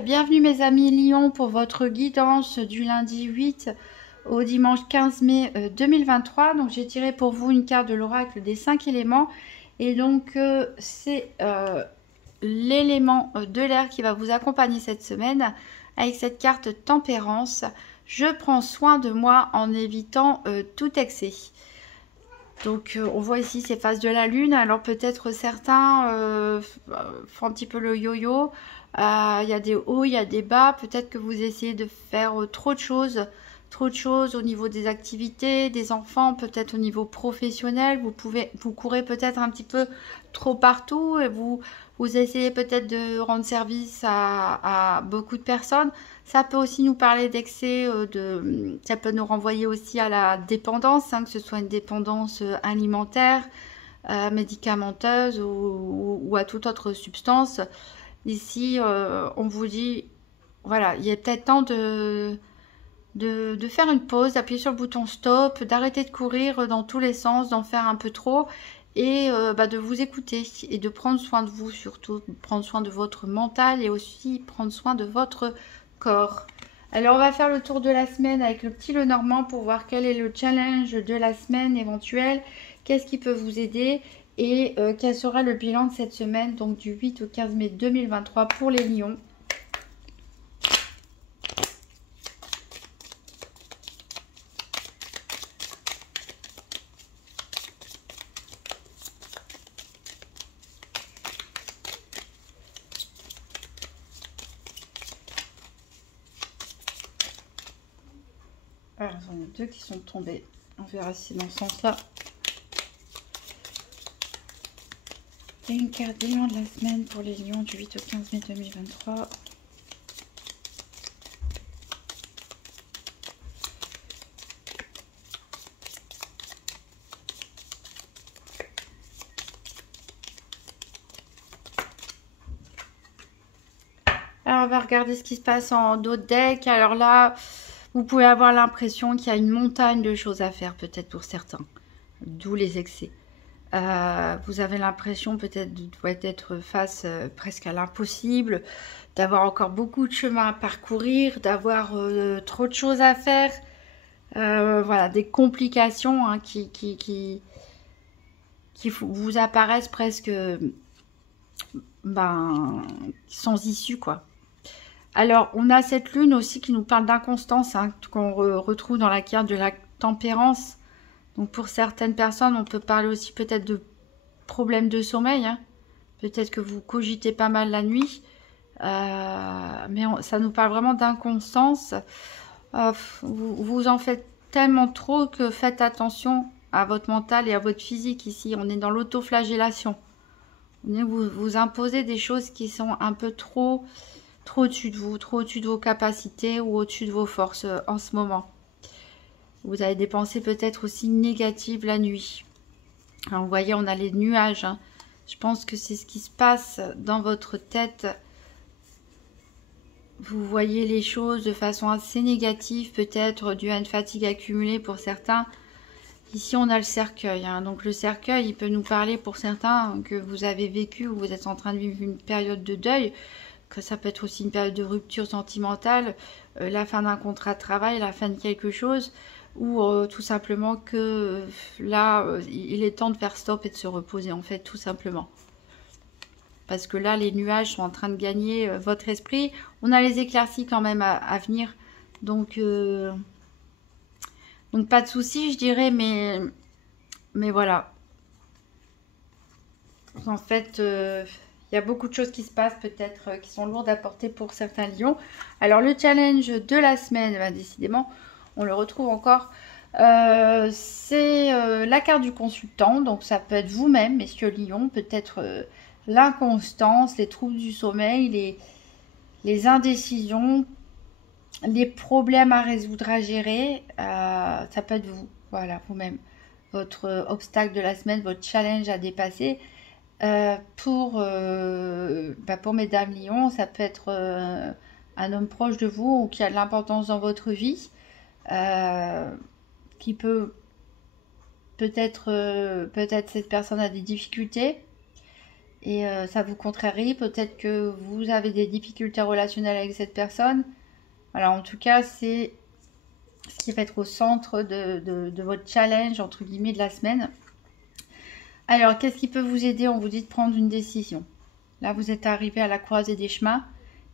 et bienvenue mes amis Lion pour votre guidance du lundi 8 au dimanche 15 mai 2023. Donc j'ai tiré pour vous une carte de l'oracle des 5 éléments et donc c'est l'élément de l'air qui va vous accompagner cette semaine avec cette carte tempérance. Je prends soin de moi en évitant tout excès. Donc on voit ici ces phases de la lune, alors peut-être certains font un petit peu le yo-yo, il y a des hauts, il y a des bas, peut-être que vous essayez de faire trop de choses au niveau des activités, des enfants, peut-être au niveau professionnel, vous courez peut-être un petit peu trop partout et vous essayez peut-être de rendre service à beaucoup de personnes. Ça peut aussi nous parler d'excès, ça peut nous renvoyer aussi à la dépendance, hein, que ce soit une dépendance alimentaire, médicamenteuse ou à toute autre substance. Ici, on vous dit, voilà, il est peut-être temps de faire une pause, d'appuyer sur le bouton stop, d'arrêter de courir dans tous les sens, d'en faire un peu trop et de vous écouter et de prendre soin de vous, surtout prendre soin de votre mental et aussi prendre soin de votre corps. Alors on va faire le tour de la semaine avec le petit Lenormand pour voir quel est le challenge de la semaine éventuelle, qu'est-ce qui peut vous aider et quel sera le bilan de cette semaine, donc du 8 au 15 mai 2023 pour les lions. Alors, il y en a deux qui sont tombés. On verra si dans ce sens-là. Et une carte bilan de la semaine pour les lions du 8 au 15 mai 2023. Alors, on va regarder ce qui se passe en dos de deck. Alors là, vous pouvez avoir l'impression qu'il y a une montagne de choses à faire, peut-être pour certains. D'où les excès. Vous avez l'impression peut-être d'être face presque à l'impossible, d'avoir encore beaucoup de chemin à parcourir, d'avoir trop de choses à faire. Voilà, des complications hein, qui vous apparaissent presque sans issue, quoi. Alors, on a cette lune aussi qui nous parle d'inconstance, hein, qu'on retrouve dans la carte de la tempérance. Donc, pour certaines personnes, on peut parler aussi peut-être de problèmes de sommeil. Hein. Peut-être que vous cogitez pas mal la nuit. Mais ça nous parle vraiment d'inconstance. Vous en faites tellement trop que faites attention à votre mental et à votre physique ici. On est dans l'autoflagellation. Vous imposez des choses qui sont un peu trop au-dessus de vous, trop au-dessus de vos capacités ou au-dessus de vos forces en ce moment. Vous avez des pensées peut-être aussi négatives la nuit. Alors, vous voyez, on a les nuages. Hein. Je pense que c'est ce qui se passe dans votre tête. Vous voyez les choses de façon assez négative, peut-être dû à une fatigue accumulée pour certains. Ici, on a le cercueil. Hein. Donc, le cercueil, il peut nous parler pour certains que vous avez vécu ou vous êtes en train de vivre une période de deuil. Que ça peut être aussi une période de rupture sentimentale, la fin d'un contrat de travail, la fin de quelque chose, ou tout simplement que là, il est temps de faire stop et de se reposer, en fait, tout simplement. Parce que là, les nuages sont en train de gagner votre esprit. On a les éclaircies quand même à venir. Donc pas de souci, je dirais, mais voilà. En fait... il y a beaucoup de choses qui se passent peut-être qui sont lourdes à porter pour certains lions. Alors le challenge de la semaine, décidément, on le retrouve encore. C'est la carte du consultant. Donc ça peut être vous-même, messieurs lions. Peut-être l'inconstance, les troubles du sommeil, les indécisions, les problèmes à résoudre, à gérer. Ça peut être vous, voilà, vous-même. Votre obstacle de la semaine, votre challenge à dépasser. Pour mesdames lions, ça peut être un homme proche de vous ou qui a de l'importance dans votre vie, qui peut-être cette personne a des difficultés et ça vous contrarie. Peut-être que vous avez des difficultés relationnelles avec cette personne. Voilà, en tout cas, c'est ce qui va être au centre de votre challenge, entre guillemets, de la semaine. Alors, qu'est-ce qui peut vous aider? On vous dit de prendre une décision. Là, vous êtes arrivé à la croisée des chemins.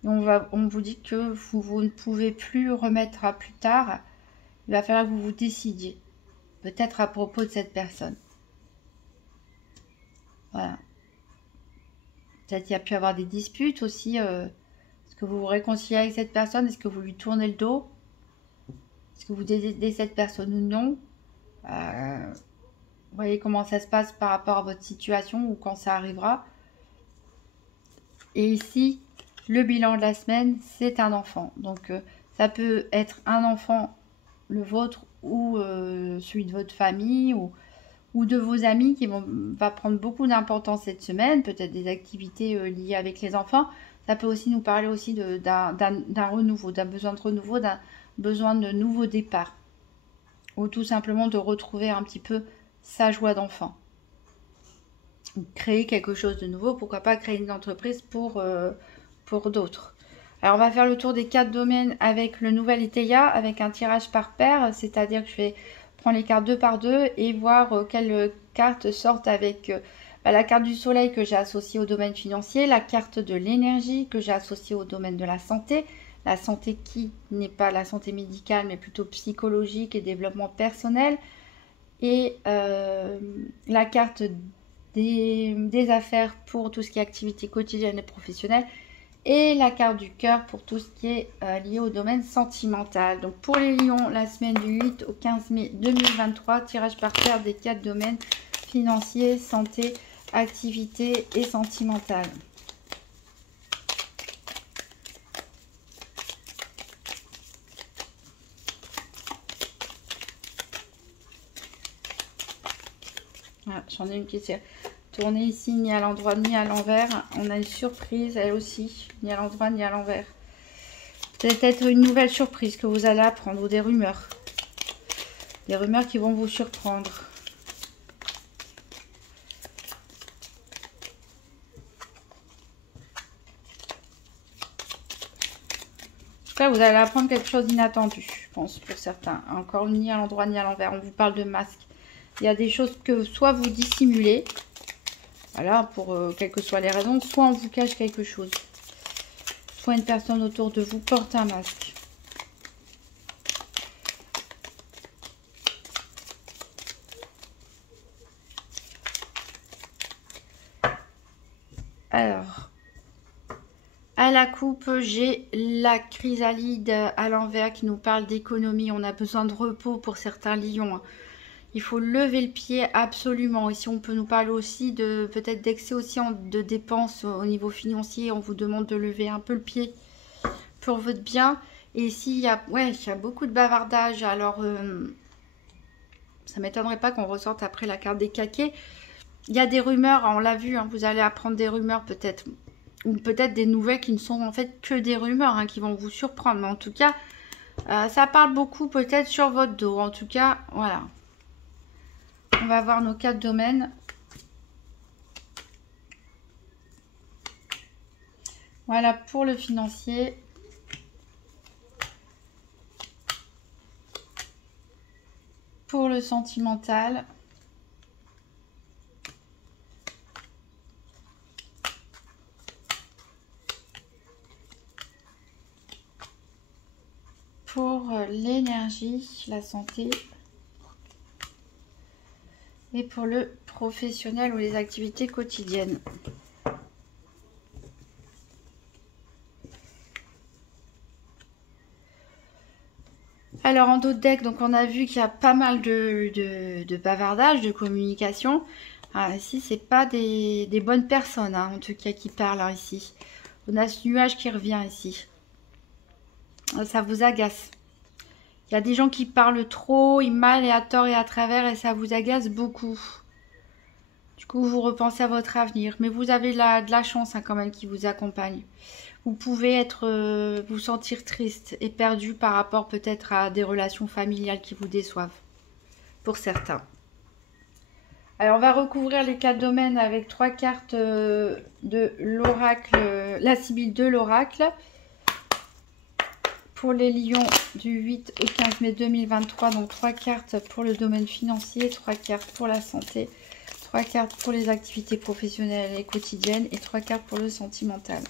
Et on vous dit que vous ne pouvez plus remettre à plus tard. Il va falloir que vous vous décidiez. Peut-être à propos de cette personne. Voilà. Peut-être qu'il y a pu avoir des disputes aussi. Est-ce que vous vous réconciliez avec cette personne? Est-ce que vous lui tournez le dos? Est-ce que vous aidez cette personne ou non? Vous voyez comment ça se passe par rapport à votre situation ou quand ça arrivera. Et ici, le bilan de la semaine, c'est un enfant. Donc, ça peut être un enfant, le vôtre, ou celui de votre famille, ou de vos amis qui va prendre beaucoup d'importance cette semaine. Peut-être des activités liées avec les enfants. Ça peut aussi nous parler aussi d'un renouveau, d'un besoin de renouveau, d'un besoin de nouveau départ. Ou tout simplement de retrouver un petit peu sa joie d'enfant. Créer quelque chose de nouveau, pourquoi pas créer une entreprise pour d'autres. Alors on va faire le tour des 4 domaines avec le nouvel Iteya, avec un tirage par paire, c'est-à-dire que je vais prendre les cartes 2 par 2 et voir quelles cartes sortent avec la carte du soleil que j'ai associée au domaine financier, la carte de l'énergie que j'ai associée au domaine de la santé qui n'est pas la santé médicale mais plutôt psychologique et développement personnel, et la carte des affaires pour tout ce qui est activité quotidienne et professionnelle, et la carte du cœur pour tout ce qui est lié au domaine sentimental. Donc pour les lions, la semaine du 8 au 15 mai 2023, tirage par paire des 4 domaines financiers, santé, activité et sentimental. Voilà, j'en ai une qui s'est tournée ici, ni à l'endroit ni à l'envers. On a une surprise, elle aussi, ni à l'endroit ni à l'envers. Peut-être une nouvelle surprise que vous allez apprendre, ou des rumeurs. Des rumeurs qui vont vous surprendre. Là, vous allez apprendre quelque chose d'inattendu, je pense, pour certains. Encore ni à l'endroit ni à l'envers. On vous parle de masque. Il y a des choses que soit vous dissimulez, voilà, pour quelles que soient les raisons, soit on vous cache quelque chose. Soit une personne autour de vous porte un masque. Alors, à la coupe, j'ai la chrysalide à l'envers qui nous parle d'économie. On a besoin de repos pour certains lions. Il faut lever le pied absolument. Ici, on peut nous parler aussi de peut-être d'excès aussi de dépenses au niveau financier. On vous demande de lever un peu le pied pour votre bien. Et ici, il y a beaucoup de bavardage. Alors, ça ne m'étonnerait pas qu'on ressorte après la carte des caquets. Il y a des rumeurs, on l'a vu, hein, vous allez apprendre des rumeurs peut-être. Ou peut-être des nouvelles qui ne sont en fait que des rumeurs, hein, qui vont vous surprendre. Mais en tout cas, ça parle beaucoup peut-être sur votre dos. En tout cas, voilà. On va voir nos 4 domaines. Voilà pour le financier. Pour le sentimental. Pour l'énergie, la santé. Et pour le professionnel ou les activités quotidiennes. Alors en d'autres decks, donc on a vu qu'il y a pas mal de bavardage, de communication. Ici, c'est pas des bonnes personnes, hein, en tout cas, qui parlent hein, ici. On a ce nuage qui revient ici. Ça vous agace. Il y a des gens qui parlent trop, ils mal et à tort et à travers, et ça vous agace beaucoup. Du coup, vous repensez à votre avenir. Mais vous avez de la chance hein, quand même qui vous accompagne. Vous pouvez vous sentir triste et perdu par rapport peut-être à des relations familiales qui vous déçoivent. Pour certains. Alors, on va recouvrir les 4 domaines avec 3 cartes de l'oracle, la Sibylle de l'oracle. Pour les lions du 8 au 15 mai 2023, donc 3 cartes pour le domaine financier, 3 cartes pour la santé, 3 cartes pour les activités professionnelles et quotidiennes et 3 cartes pour le sentimental.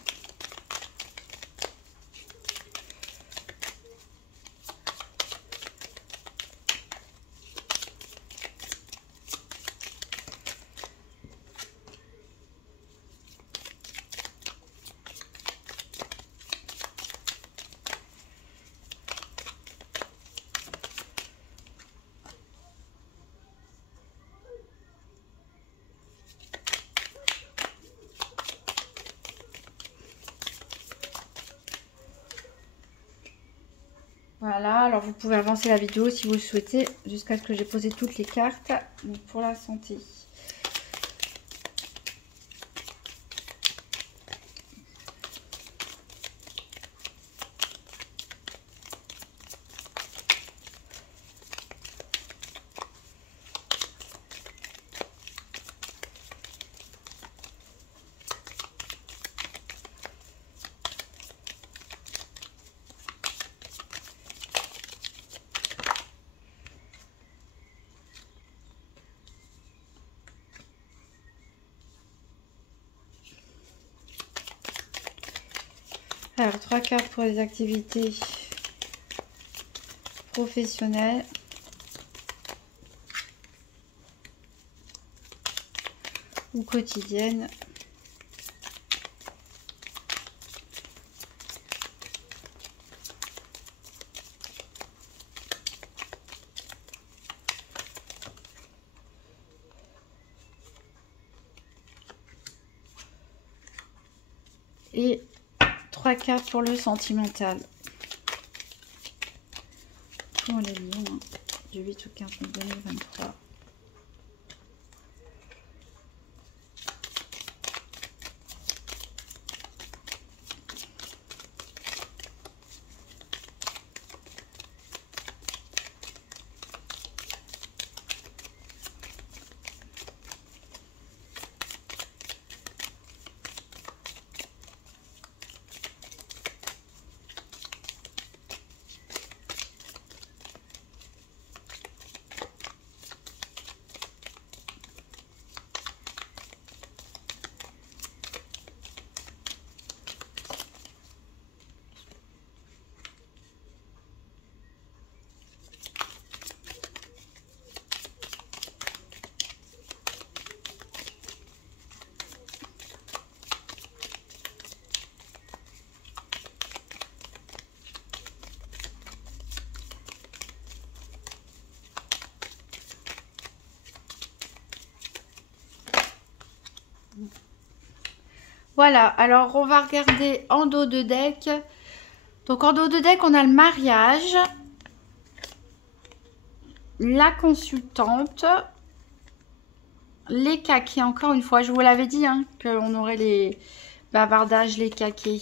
Voilà, alors vous pouvez avancer la vidéo si vous le souhaitez, jusqu'à ce que j'ai posé toutes les cartes. Donc pour la santé. Alors, 3 cartes pour les activités professionnelles. Ou quotidiennes. Et 3 cartes pour le sentimental. Pour les lions, hein, du 8 au 15 mai 2023. Voilà, alors on va regarder en dos de deck. Donc en dos de deck, on a le mariage, la consultante, les caquets. Encore une fois, je vous l'avais dit, hein, qu'on aurait les bavardages, les caquets.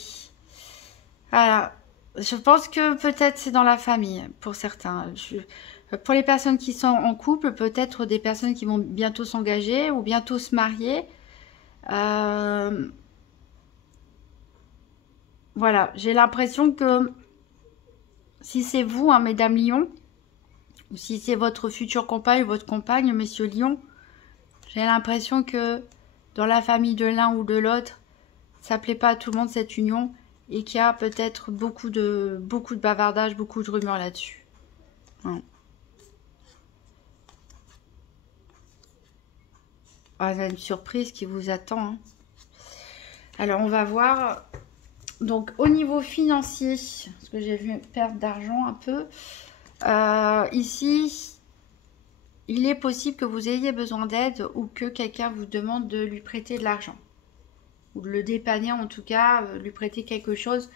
Voilà, je pense que peut-être c'est dans la famille pour certains. Pour les personnes qui sont en couple, peut-être des personnes qui vont bientôt s'engager ou bientôt se marier. Voilà, j'ai l'impression que si c'est vous, hein, mesdames Lion, ou si c'est votre futur compagne ou votre compagne, messieurs Lion, j'ai l'impression que dans la famille de l'un ou de l'autre, ça plaît pas à tout le monde cette union et qu'il y a peut-être beaucoup de bavardage, beaucoup de rumeurs là-dessus. Hein. Ah, il y a une surprise qui vous attend. Hein. Alors, on va voir... Donc, au niveau financier, parce que j'ai vu perdre d'argent un peu, ici, il est possible que vous ayez besoin d'aide ou que quelqu'un vous demande de lui prêter de l'argent. Ou de le dépanner, en tout cas, lui prêter quelque chose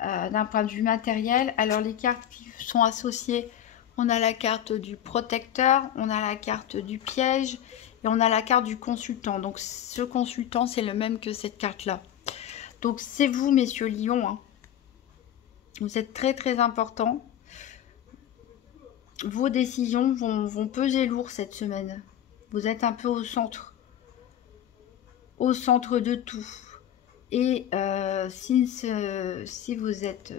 d'un point de vue matériel. Alors, les cartes qui sont associées, on a la carte du protecteur, on a la carte du piège et on a la carte du consultant. Donc, ce consultant, c'est le même que cette carte-là. Donc, c'est vous, messieurs Lion. Hein. Vous êtes très, très importants. Vos décisions vont peser lourd cette semaine. Vous êtes un peu au centre de tout. Et si vous êtes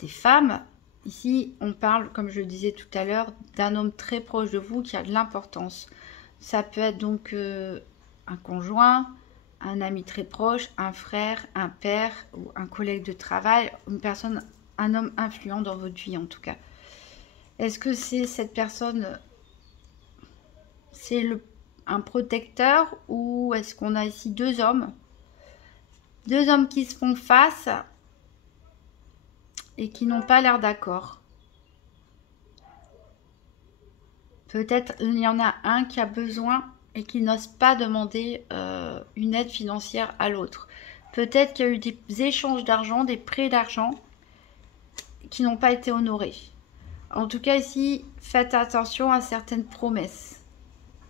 des femmes, ici on parle, comme je le disais tout à l'heure, d'un homme très proche de vous qui a de l'importance. Ça peut être donc un conjoint, un ami très proche, un frère, un père ou un collègue de travail, une personne, un homme influent dans votre vie en tout cas. Est-ce que c'est cette personne, c'est un protecteur, ou est-ce qu'on a ici deux hommes qui se font face et qui n'ont pas l'air d'accord? Peut-être il y en a un qui a besoin et qui n'ose pas demander une aide financière à l'autre. Peut-être qu'il y a eu des échanges d'argent, des prêts d'argent qui n'ont pas été honorés. En tout cas ici, faites attention à certaines promesses.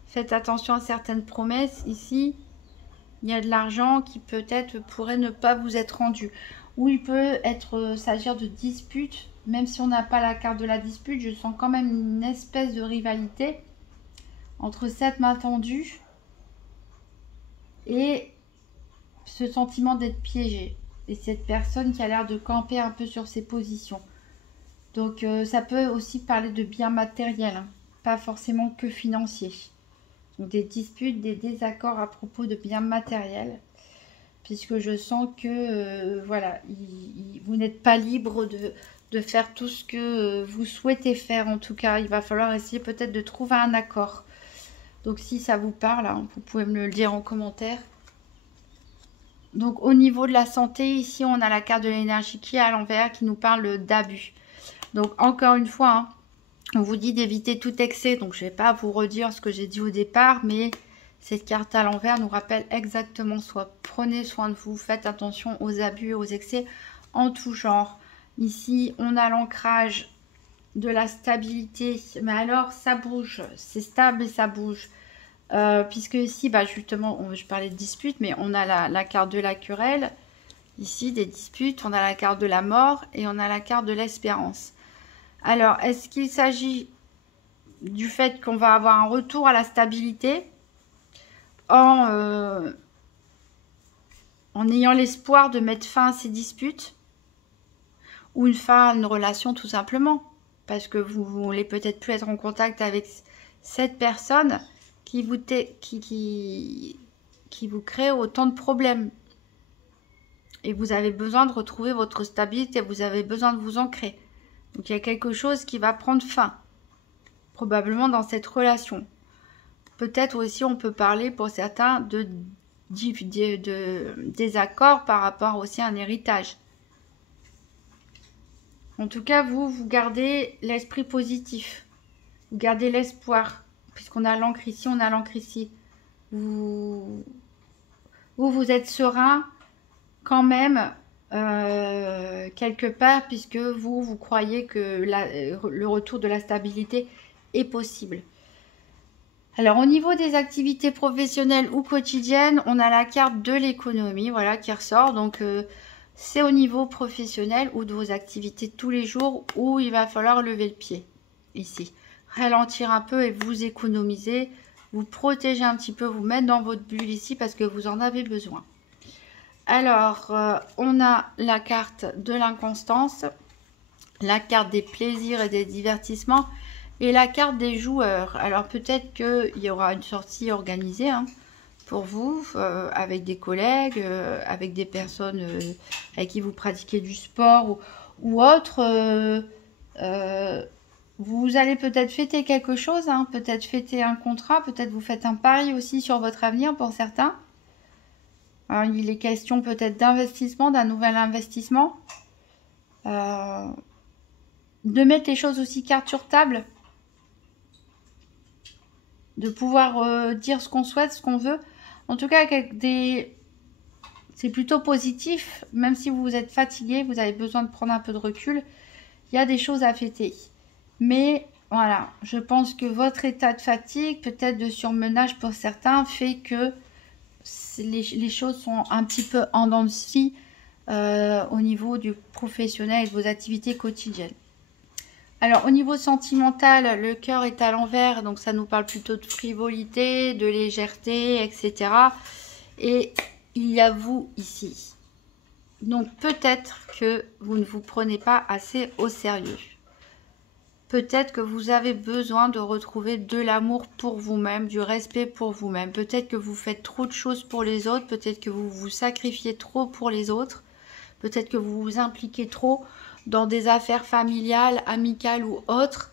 Faites attention à certaines promesses. Ici, il y a de l'argent qui peut-être pourrait ne pas vous être rendu. Ou il peut s'agir de disputes. Même si on n'a pas la carte de la dispute, je sens quand même une espèce de rivalité entre cette main tendue et ce sentiment d'être piégé. Et cette personne qui a l'air de camper un peu sur ses positions. Donc ça peut aussi parler de biens matériels, hein, pas forcément que financiers. Donc des disputes, des désaccords à propos de biens matériels. Puisque je sens que voilà, vous n'êtes pas libre de faire tout ce que vous souhaitez faire. En tout cas, il va falloir essayer peut-être de trouver un accord. Donc si ça vous parle, hein, vous pouvez me le dire en commentaire. Donc au niveau de la santé, ici on a la carte de l'énergie qui est à l'envers, qui nous parle d'abus. Donc encore une fois, hein, on vous dit d'éviter tout excès. Donc je ne vais pas vous redire ce que j'ai dit au départ, mais cette carte à l'envers nous rappelle exactement ça. Prenez soin de vous, faites attention aux abus et aux excès en tout genre. Ici, on a l'ancrage de la stabilité. Mais alors, ça bouge. C'est stable et ça bouge. Puisque ici, bah justement, je parlais de disputes, mais on a la carte de la querelle. Ici, des disputes. On a la carte de la mort et on a la carte de l'espérance. Alors, est-ce qu'il s'agit du fait qu'on va avoir un retour à la stabilité en ayant l'espoir de mettre fin à ces disputes, ou une fin à une relation tout simplement, parce que vous voulez peut-être plus être en contact avec cette personne qui vous crée autant de problèmes. Et vous avez besoin de retrouver votre stabilité, vous avez besoin de vous ancrer. Donc il y a quelque chose qui va prendre fin, probablement dans cette relation. Peut-être aussi on peut parler pour certains de désaccords par rapport aussi à un héritage. En tout cas, vous gardez l'esprit positif. Vous gardez l'espoir. Puisqu'on a l'encre ici, on a l'encre ici. Vous êtes serein quand même quelque part, puisque vous croyez que le retour de la stabilité est possible. Alors au niveau des activités professionnelles ou quotidiennes, on a la carte de l'économie, voilà, qui ressort. Donc c'est au niveau professionnel ou de vos activités de tous les jours où il va falloir lever le pied. Ici, ralentir un peu et vous économiser, vous protéger un petit peu, vous mettre dans votre bulle ici parce que vous en avez besoin. Alors on a la carte de l'inconstance, la carte des plaisirs et des divertissements, et la carte des joueurs. Alors peut-être qu'il y aura une sortie organisée, hein, pour vous, avec des collègues, avec des personnes avec qui vous pratiquez du sport ou autre. Vous allez peut-être fêter quelque chose, hein, peut-être fêter un contrat, peut-être vous faites un pari aussi sur votre avenir pour certains. Alors, il est question peut-être d'investissement, d'un nouvel investissement. De mettre les choses aussi carte sur table. De pouvoir dire ce qu'on souhaite, ce qu'on veut. En tout cas, c'est plutôt positif. Même si vous êtes fatigué, vous avez besoin de prendre un peu de recul. Il y a des choses à fêter. Mais voilà, je pense que votre état de fatigue, peut-être de surmenage pour certains, fait que les choses sont un petit peu en dents de scie au niveau du professionnel et de vos activités quotidiennes. Alors, au niveau sentimental, le cœur est à l'envers, donc ça nous parle plutôt de frivolité, de légèreté, etc. Et il y a vous ici. Donc, peut-être que vous ne vous prenez pas assez au sérieux. Peut-être que vous avez besoin de retrouver de l'amour pour vous-même, du respect pour vous-même. Peut-être que vous faites trop de choses pour les autres, peut-être que vous vous sacrifiez trop pour les autres. Peut-être que vous vous impliquez trop dans des affaires familiales, amicales ou autres.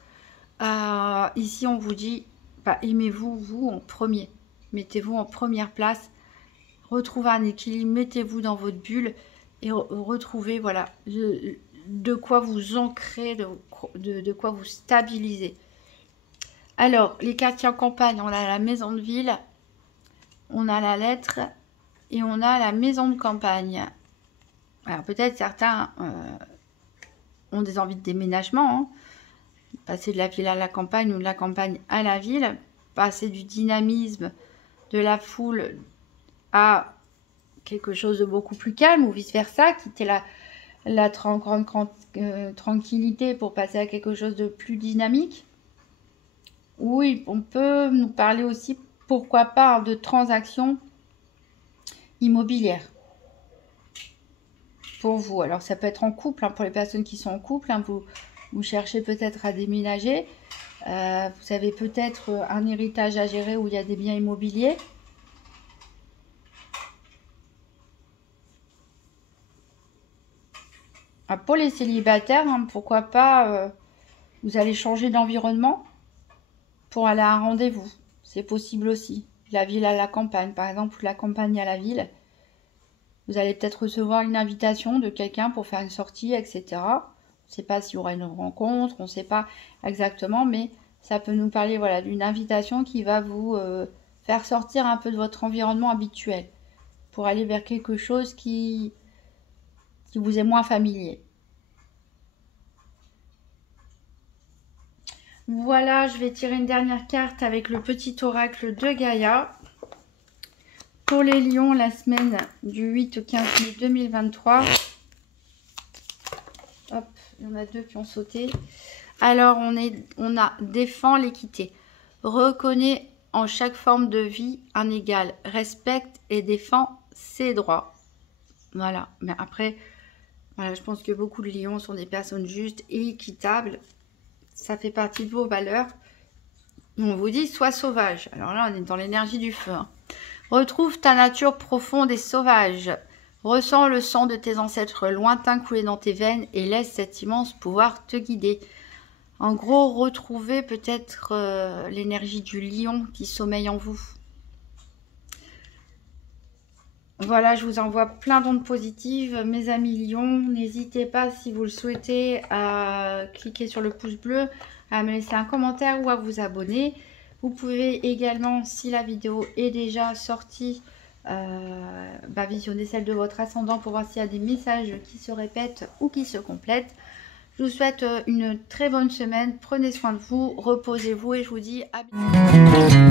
Ici, on vous dit, aimez-vous, vous, en premier. Mettez-vous en première place. Retrouvez un équilibre, mettez-vous dans votre bulle et retrouvez, voilà, de quoi vous ancrer, de quoi vous stabiliser. Alors, les quartiers en campagne, on a la maison de ville, on a la lettre et on a la maison de campagne. Alors peut-être certains ont des envies de déménagement, hein. Passer de la ville à la campagne ou de la campagne à la ville, passer du dynamisme de la foule à quelque chose de beaucoup plus calme ou vice-versa, quitter la tranquillité pour passer à quelque chose de plus dynamique. Oui, on peut nous parler aussi, pourquoi pas, de transactions immobilières. Pour vous, alors ça peut être en couple, hein, pour les personnes qui sont en couple, hein, vous cherchez peut-être à déménager, vous avez peut-être un héritage à gérer où il y a des biens immobiliers. Pour les célibataires, hein, pourquoi pas, vous allez changer d'environnement pour aller à un rendez-vous, c'est possible aussi. La ville à la campagne, par exemple, ou la campagne à la ville. Vous allez peut-être recevoir une invitation de quelqu'un pour faire une sortie, etc. On ne sait pas s'il y aura une rencontre, on ne sait pas exactement, mais ça peut nous parler, voilà, d'une invitation qui va vous faire sortir un peu de votre environnement habituel pour aller vers quelque chose qui vous est moins familier. Voilà, je vais tirer une dernière carte avec le petit oracle de Gaïa. Pour les lions, la semaine du 8 au 15 mai 2023. Hop, il y en a deux qui ont sauté. Alors, on a défend l'équité. Reconnaît en chaque forme de vie un égal. Respecte et défend ses droits. Voilà, mais après, voilà, je pense que beaucoup de lions sont des personnes justes et équitables. Ça fait partie de vos valeurs. On vous dit, sois sauvage. Alors là, on est dans l'énergie du feu, hein. Retrouve ta nature profonde et sauvage. Ressens le sang de tes ancêtres lointains couler dans tes veines et laisse cet immense pouvoir te guider. En gros, retrouvez peut-être l'énergie du lion qui sommeille en vous. Voilà, je vous envoie plein d'ondes positives. Mes amis lions, n'hésitez pas si vous le souhaitez à cliquer sur le pouce bleu, à me laisser un commentaire ou à vous abonner. Vous pouvez également, si la vidéo est déjà sortie, visionner celle de votre ascendant pour voir s'il y a des messages qui se répètent ou qui se complètent. Je vous souhaite une très bonne semaine. Prenez soin de vous, reposez-vous et je vous dis à bientôt.